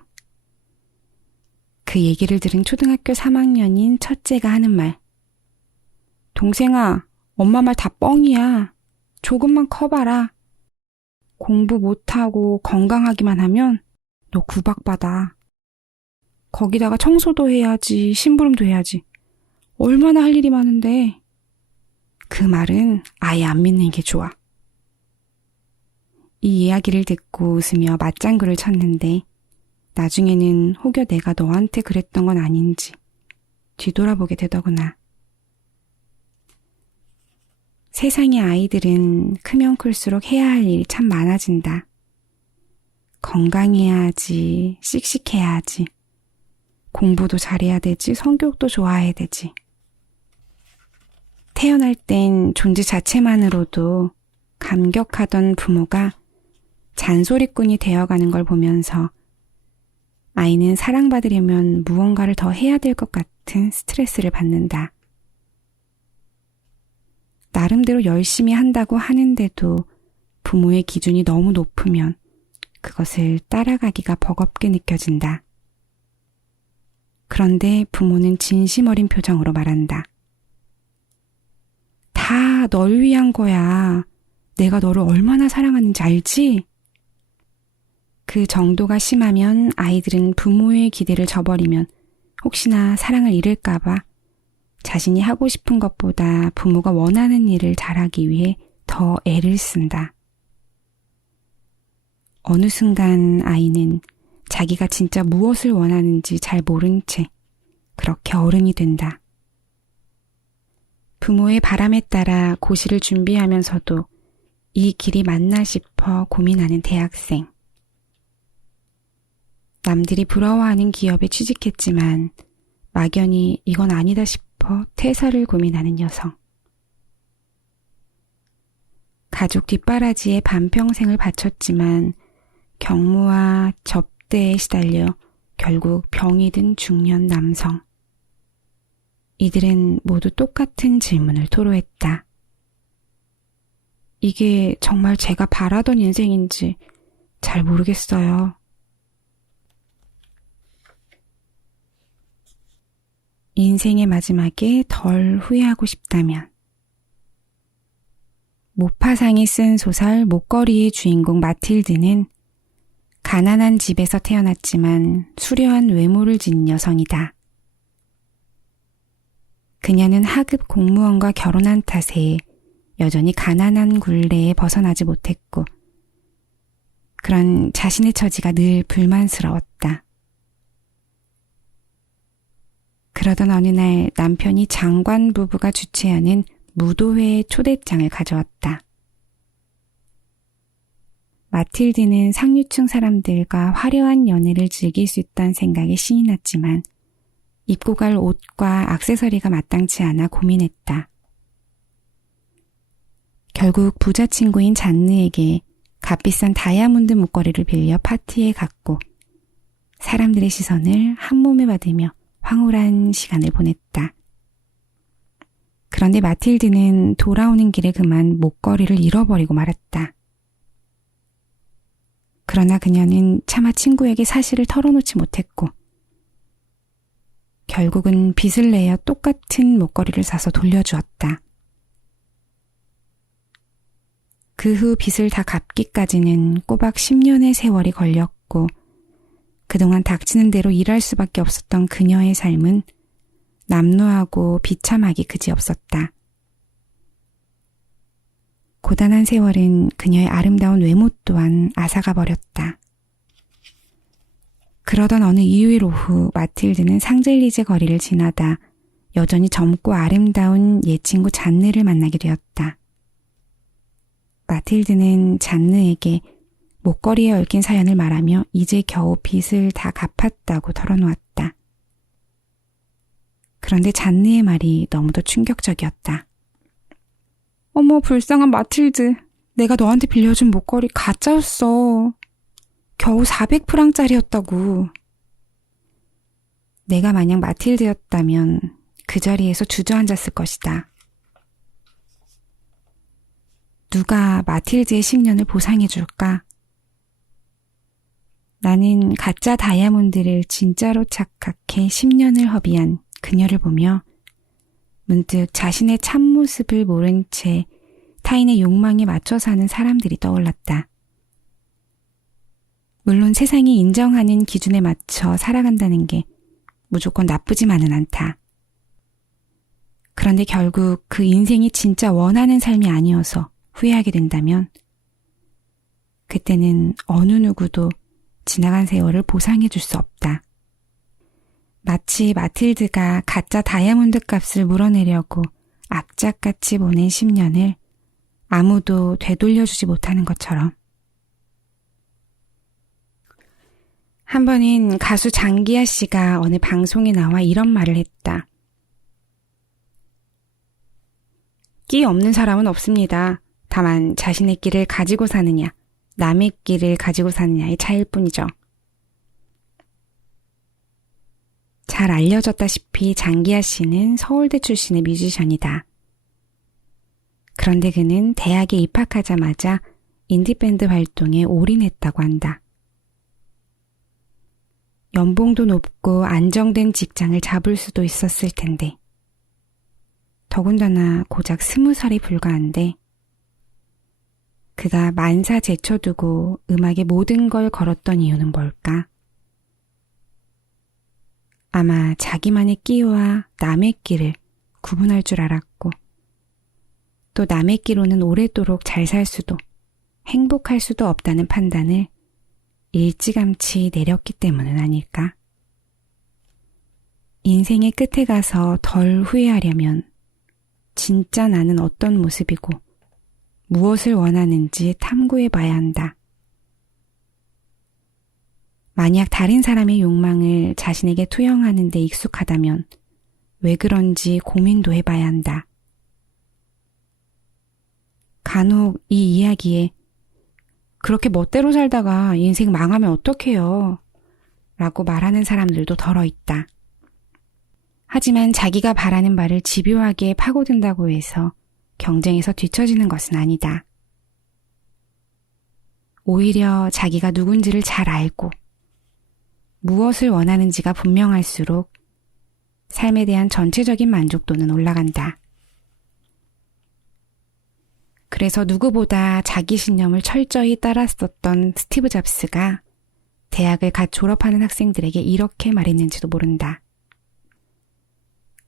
그 얘기를 들은 초등학교 3학년인 첫째가 하는 말. 동생아, 엄마 말 다 뻥이야. 조금만 커봐라. 공부 못하고 건강하기만 하면 너 구박받아. 거기다가 청소도 해야지, 심부름도 해야지. 얼마나 할 일이 많은데. 그 말은 아예 안 믿는 게 좋아. 이 이야기를 듣고 웃으며 맞장구를 쳤는데 나중에는 혹여 내가 너한테 그랬던 건 아닌지 뒤돌아보게 되더구나. 세상의 아이들은 크면 클수록 해야 할 일이 참 많아진다. 건강해야 하지, 씩씩해야 하지. 공부도 잘해야 되지, 성격도 좋아해야 되지. 태어날 땐 존재 자체만으로도 감격하던 부모가 잔소리꾼이 되어가는 걸 보면서 아이는 사랑받으려면 무언가를 더 해야 될 것 같은 스트레스를 받는다. 나름대로 열심히 한다고 하는데도 부모의 기준이 너무 높으면 그것을 따라가기가 버겁게 느껴진다. 그런데 부모는 진심 어린 표정으로 말한다. 다 널 위한 거야. 내가 너를 얼마나 사랑하는지 알지? 그 정도가 심하면 아이들은 부모의 기대를 저버리면 혹시나 사랑을 잃을까봐 자신이 하고 싶은 것보다 부모가 원하는 일을 잘하기 위해 더 애를 쓴다. 어느 순간 아이는 자기가 진짜 무엇을 원하는지 잘 모른 채 그렇게 어른이 된다. 부모의 바람에 따라 고시를 준비하면서도 이 길이 맞나 싶어 고민하는 대학생. 남들이 부러워하는 기업에 취직했지만 막연히 이건 아니다 싶어 퇴사를 고민하는 여성. 가족 뒷바라지에 반평생을 바쳤지만 경무와 접대에 시달려 결국 병이 든 중년 남성. 이들은 모두 똑같은 질문을 토로했다. 이게 정말 제가 바라던 인생인지 잘 모르겠어요. 인생의 마지막에 덜 후회하고 싶다면. 모파상이 쓴 소설 목걸이의 주인공 마틸드는 가난한 집에서 태어났지만 수려한 외모를 지닌 여성이다. 그녀는 하급 공무원과 결혼한 탓에 여전히 가난한 굴레에 벗어나지 못했고 그런 자신의 처지가 늘 불만스러웠다. 그러던 어느 날 남편이 장관 부부가 주최하는 무도회 초대장을 가져왔다. 마틸드는 상류층 사람들과 화려한 연애를 즐길 수 있다는 생각에 신이 났지만 입고 갈 옷과 액세서리가 마땅치 않아 고민했다. 결국 부자 친구인 잔느에게 값비싼 다이아몬드 목걸이를 빌려 파티에 갔고 사람들의 시선을 한몸에 받으며 황홀한 시간을 보냈다. 그런데 마틸드는 돌아오는 길에 그만 목걸이를 잃어버리고 말았다. 그러나 그녀는 차마 친구에게 사실을 털어놓지 못했고 결국은 빚을 내어 똑같은 목걸이를 사서 돌려주었다. 그 후 빚을 다 갚기까지는 꼬박 10년의 세월이 걸렸고 그동안 닥치는 대로 일할 수밖에 없었던 그녀의 삶은 남루하고 비참하기 그지없었다. 고단한 세월은 그녀의 아름다운 외모 또한 앗아가 버렸다. 그러던 어느 일요일 오후 마틸드는 상젤리제 거리를 지나다 여전히 젊고 아름다운 옛 친구 잔느를 만나게 되었다. 마틸드는 잔느에게 목걸이에 얽힌 사연을 말하며 이제 겨우 빚을 다 갚았다고 털어놓았다. 그런데 잔느의 말이 너무도 충격적이었다. 어머, 불쌍한 마틸드. 내가 너한테 빌려준 목걸이 가짜였어. 겨우 400프랑짜리였다고. 내가 만약 마틸드였다면 그 자리에서 주저앉았을 것이다. 누가 마틸드의 10년을 보상해줄까? 나는 가짜 다이아몬드를 진짜로 착각해 10년을 허비한 그녀를 보며 문득 자신의 참모습을 모른 채 타인의 욕망에 맞춰 사는 사람들이 떠올랐다. 물론 세상이 인정하는 기준에 맞춰 살아간다는 게 무조건 나쁘지만은 않다. 그런데 결국 그 인생이 진짜 원하는 삶이 아니어서 후회하게 된다면 그때는 어느 누구도 지나간 세월을 보상해 줄 수 없다. 마치 마틸드가 가짜 다이아몬드 값을 물어내려고 악착같이 보낸 10년을 아무도 되돌려주지 못하는 것처럼. 한 번은 가수 장기하 씨가 어느 방송에 나와 이런 말을 했다. 끼 없는 사람은 없습니다. 다만 자신의 끼를 가지고 사느냐, 남의 끼를 가지고 사느냐의 차이일 뿐이죠. 잘 알려졌다시피 장기하 씨는 서울대 출신의 뮤지션이다. 그런데 그는 대학에 입학하자마자 인디밴드 활동에 올인했다고 한다. 연봉도 높고 안정된 직장을 잡을 수도 있었을 텐데 더군다나 고작 20살이 불과한데 그가 만사 제쳐두고 음악에 모든 걸 걸었던 이유는 뭘까? 아마 자기만의 끼와 남의 끼를 구분할 줄 알았고 또 남의 끼로는 오래도록 잘 살 수도 행복할 수도 없다는 판단을 일찌감치 내렸기 때문은 아닐까? 인생의 끝에 가서 덜 후회하려면 진짜 나는 어떤 모습이고 무엇을 원하는지 탐구해 봐야 한다. 만약 다른 사람의 욕망을 자신에게 투영하는 데 익숙하다면 왜 그런지 고민도 해봐야 한다. 간혹 이 이야기에 그렇게 멋대로 살다가 인생 망하면 어떡해요? 라고 말하는 사람들도 덜어 있다. 하지만 자기가 바라는 바를 집요하게 파고든다고 해서 경쟁에서 뒤처지는 것은 아니다. 오히려 자기가 누군지를 잘 알고 무엇을 원하는지가 분명할수록 삶에 대한 전체적인 만족도는 올라간다. 그래서 누구보다 자기 신념을 철저히 따랐었던 스티브 잡스가 대학을 갓 졸업하는 학생들에게 이렇게 말했는지도 모른다.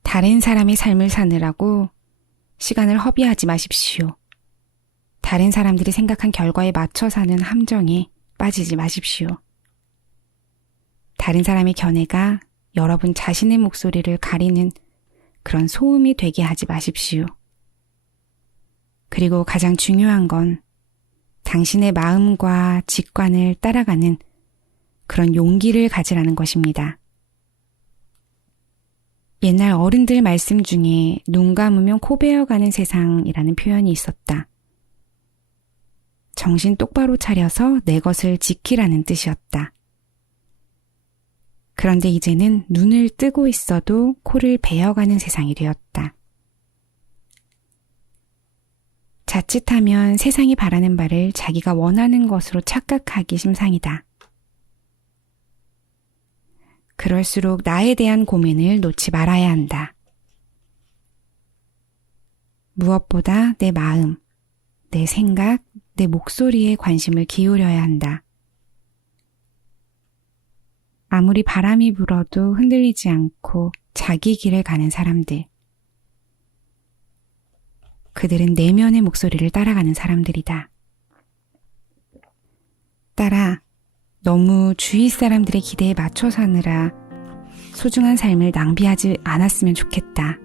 다른 사람의 삶을 사느라고 시간을 허비하지 마십시오. 다른 사람들이 생각한 결과에 맞춰 사는 함정에 빠지지 마십시오. 다른 사람의 견해가 여러분 자신의 목소리를 가리는 그런 소음이 되게 하지 마십시오. 그리고 가장 중요한 건 당신의 마음과 직관을 따라가는 그런 용기를 가지라는 것입니다. 옛날 어른들 말씀 중에 눈 감으면 코 베어가는 세상이라는 표현이 있었다. 정신 똑바로 차려서 내 것을 지키라는 뜻이었다. 그런데 이제는 눈을 뜨고 있어도 코를 베어가는 세상이 되었다. 자칫하면 세상이 바라는 바를 자기가 원하는 것으로 착각하기 심상이다. 그럴수록 나에 대한 고민을 놓지 말아야 한다. 무엇보다 내 마음, 내 생각, 내 목소리에 관심을 기울여야 한다. 아무리 바람이 불어도 흔들리지 않고 자기 길을 가는 사람들. 그들은 내면의 목소리를 따라가는 사람들이다. 따라 너무 주위 사람들의 기대에 맞춰 사느라 소중한 삶을 낭비하지 않았으면 좋겠다.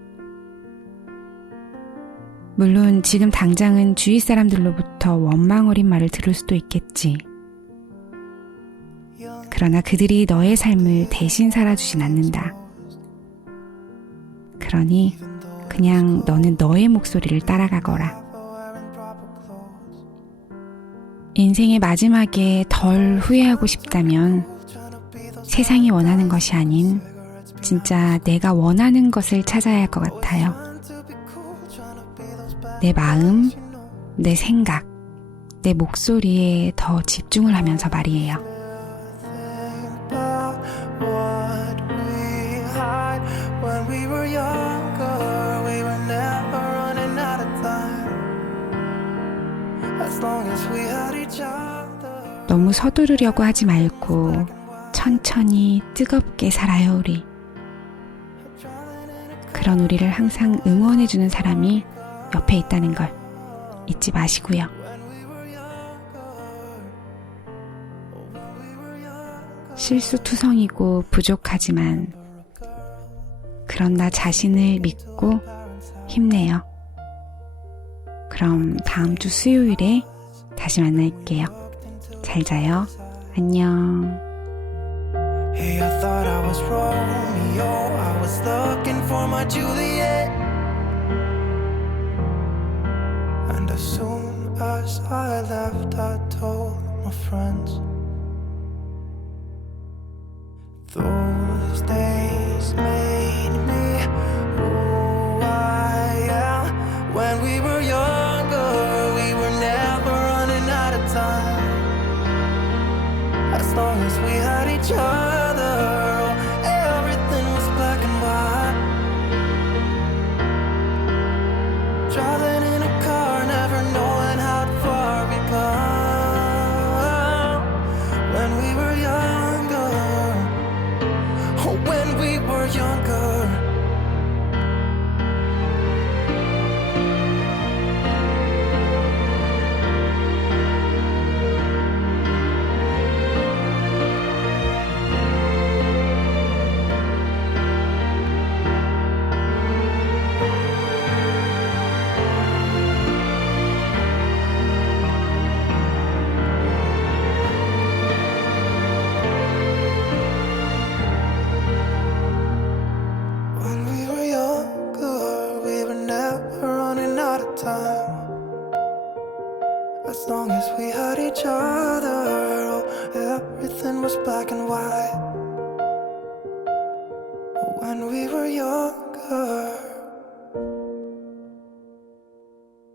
물론 지금 당장은 주위 사람들로부터 원망 어린 말을 들을 수도 있겠지. 그러나 그들이 너의 삶을 대신 살아주진 않는다. 그러니 그냥 너는 너의 목소리를 따라가거라. 인생의 마지막에 덜 후회하고 싶다면 세상이 원하는 것이 아닌 진짜 내가 원하는 것을 찾아야 할 것 같아요. 내 마음, 내 생각, 내 목소리에 더 집중을 하면서 말이에요. 너무 서두르려고 하지 말고 천천히 뜨겁게 살아요, 우리. 그런 우리를 항상 응원해주는 사람이 옆에 있다는 걸 잊지 마시고요. 실수투성이고 부족하지만 그런 나 자신을 믿고 힘내요. 그럼 다음 주 수요일에 다시 만날게요. 잘 자요. 안녕. Hey, I thought I was Romeo, I was looking for my Juliet. And as soon as I left, I told my friends. Those days made me who I am. When we were younger, we were never running out of time. As long as we had each other, everything was black and white. Driving in a car, never knowing how far we'd come. When we were younger, oh, when we were younger. When we were younger, we were never running out of time. As long as we had each other, oh, everything was black and white.